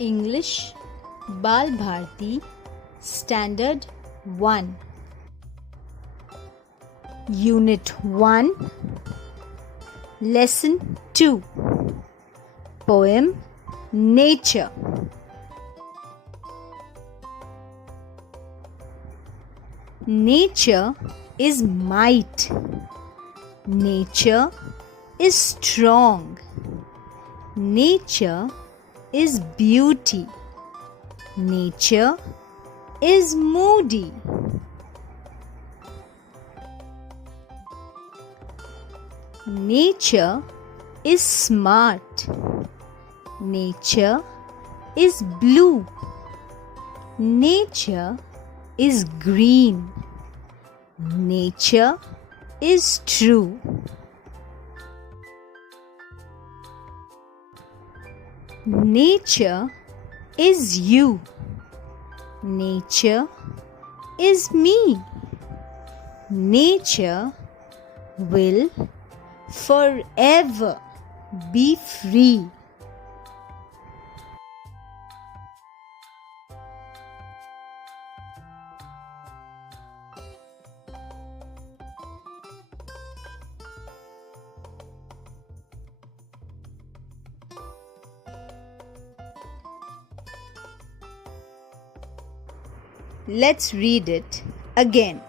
English Balbharati Standard 1 Unit 1 Lesson 2 Poem Nature. Nature is might. Nature is strong. Nature is beauty. Nature is moody. Nature is smart. Nature is blue. Nature is green. Nature is true. Nature is you. Nature is me. Nature will forever be free. Let's read it again.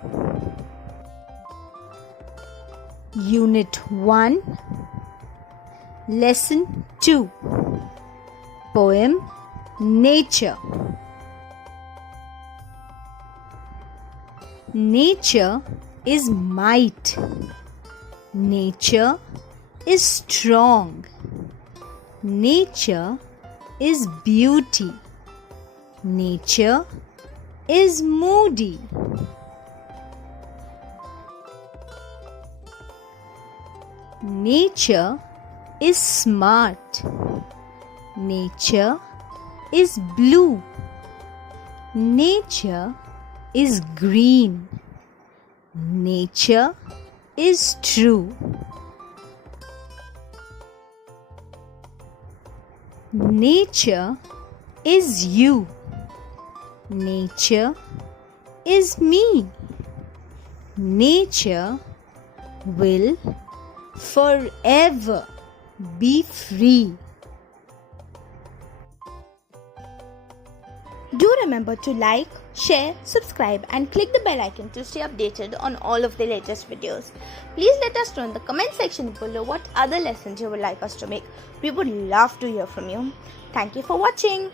Unit 1 Lesson 2 Poem Nature. Nature is might. Nature is strong. Nature is beauty. Nature is moody. Nature is smart. Nature is blue. Nature is green. Nature is true. Nature is you. Nature is me. Nature will forever be free. Do remember to like, share, subscribe and click the bell icon to stay updated on all of the latest videos. Please let us know in the comment section below what other lessons you would like us to make. We would love to hear from you. Thank you for watching.